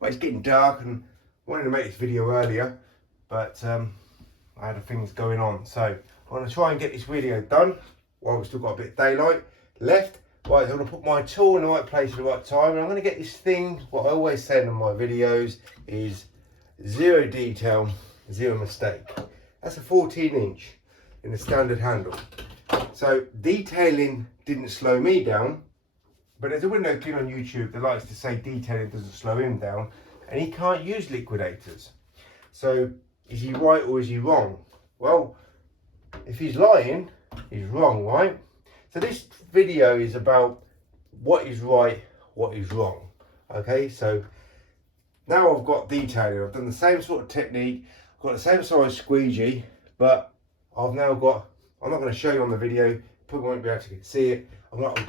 Well, it's getting dark and I wanted to make this video earlier, but I had things going on. So I'm going to try and get this video done while we've still got a bit of daylight left. Right, I'm going to put my tool in the right place at the right time, and I'm going to get this thing, what I always say in my videos is 0 detail, 0 mistake. That's a 14-inch in the standard handle. So detailing didn't slow me down, but there's a window cleaner on YouTube that likes to say detailing doesn't slow him down, and he can't use liquidators. So is he right or is he wrong? Well, if he's lying, he's wrong, right? So this video is about what is right, what is wrong. Okay, so now I've got detailing. I've done the same sort of technique. I've got the same size squeegee, but I've now got, I'm not going to show you on the video, people won't be able to see it. I'm going to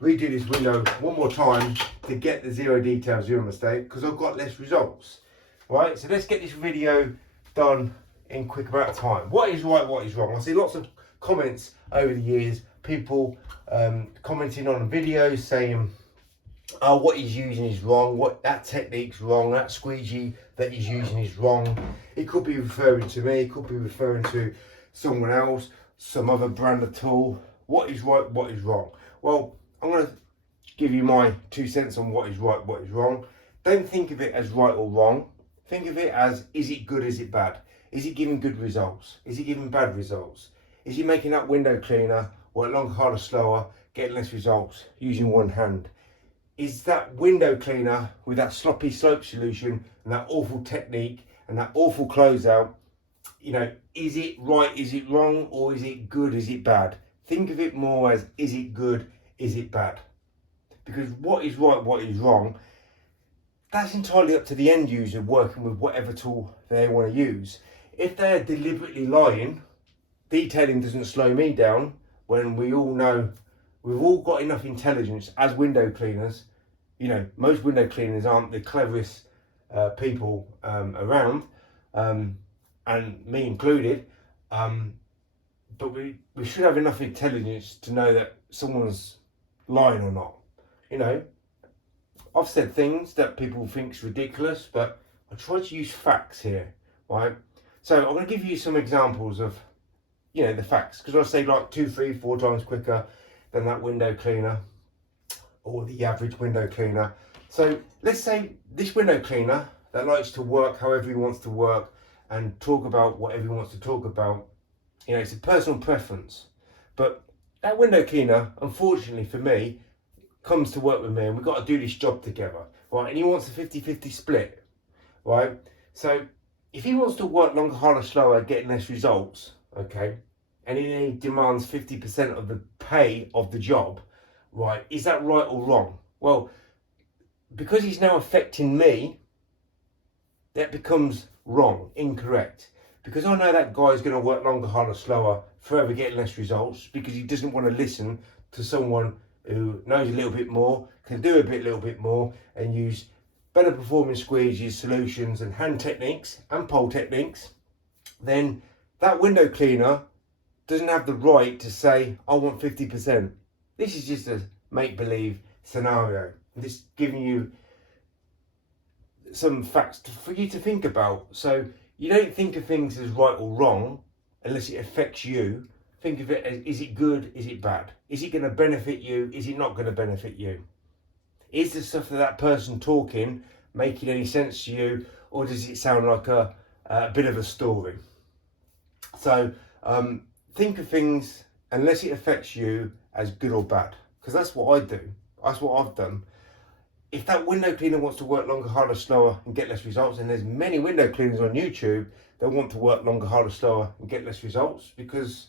redo this window one more time to get the 0 detail, 0 mistake, because I've got less results. Right, so let's get this video done in quick amount of time. What is right, what is wrong? I see lots of comments over the years, people commenting on videos saying, oh, what he's using is wrong, what that technique's wrong, that squeegee that he's using is wrong. It could be referring to me, it could be referring to someone else, some other brand of tool. What is right, what is wrong? Well, I'm going to give you my 2 cents on what is right, what is wrong. Don't think of it as right or wrong. Think of it as, is it good, is it bad? Is it giving good results? Is it giving bad results? Is it making that window cleaner work longer, harder, slower, getting less results using one hand? Is that window cleaner with that sloppy slope solution and that awful technique and that awful closeout, you know, is it right, is it wrong, or is it good, is it bad? Think of it more as, is it good, is it bad? Because what is right, what is wrong, that's entirely up to the end user working with whatever tool they want to use. If they're deliberately lying, detailing doesn't slow me down, when we all know, we've all got enough intelligence as window cleaners. You know, most window cleaners aren't the cleverest people around, and me included, but we should have enough intelligence to know that someone's lying or not. You know, I've said things that people think's ridiculous, but I try to use facts here, right? So I'm going to give you some examples of, you know, the facts, because I say like 2, 3, 4 times quicker than that window cleaner or the average window cleaner. So let's say this window cleaner that likes to work however he wants to work and talk about whatever he wants to talk about, you know, it's a personal preference. But that window cleaner, unfortunately for me, comes to work with me and we've got to do this job together, right? And he wants a 50-50 split, right? So if he wants to work longer, harder, slower, getting less results, okay, and he demands 50% of the pay of the job, right, is that right or wrong? Well, because he's now affecting me, that becomes wrong, incorrect. Because I know that guy's going to work longer, harder, slower, forever getting less results, because he doesn't want to listen to someone who knows a little bit more, can do a little bit more, and use better performing squeegees, solutions, and hand techniques and pole techniques. Then that window cleaner doesn't have the right to say, I want 50%. This is just a make-believe scenario. I'm just giving you some facts for you to think about. So you don't think of things as right or wrong unless it affects you. Think of it as, is it good, is it bad? Is it going to benefit you, is it not going to benefit you? Is the stuff of that person talking making any sense to you, or does it sound like a bit of a story? So think of things, unless it affects you, as good or bad, because that's what I do. That's what I've done. If that window cleaner wants to work longer, harder, slower, and get less results, and there's many window cleaners on YouTube that want to work longer, harder, slower, and get less results because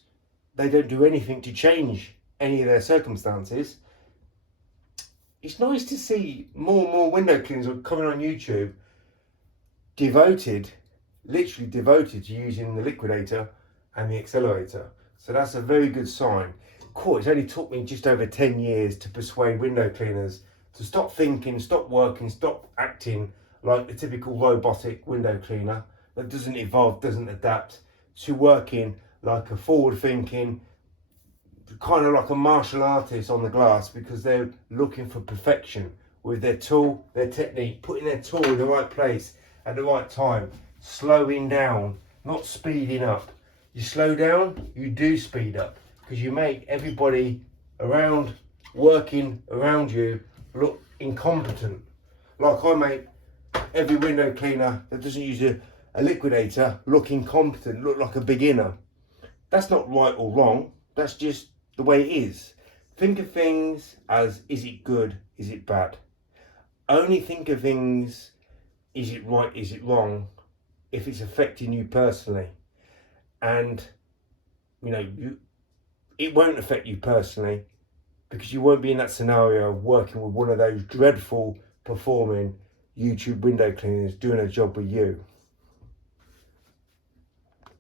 they don't do anything to change any of their circumstances. It's nice to see more and more window cleaners coming on YouTube literally devoted to using the liquidator and the accelerator. So that's a very good sign. Of course, it's only took me just over 10 years to persuade window cleaners to stop thinking, stop working, stop acting like the typical robotic window cleaner that doesn't evolve, doesn't adapt, to working like a forward thinking, kind of like a martial artist on the glass, because they're looking for perfection with their tool, their technique, putting their tool in the right place at the right time, slowing down, not speeding up. You slow down, you do speed up, because you make everybody around, working around you, look incompetent. Like I make every window cleaner that doesn't use a liquidator look incompetent, look like a beginner. That's not right or wrong, that's just the way it is. Think of things as, is it good, is it bad? Only think of things, is it right, is it wrong, if it's affecting you personally. And you know, it won't affect you personally, because you won't be in that scenario of working with one of those dreadful performing YouTube window cleaners doing a job with you.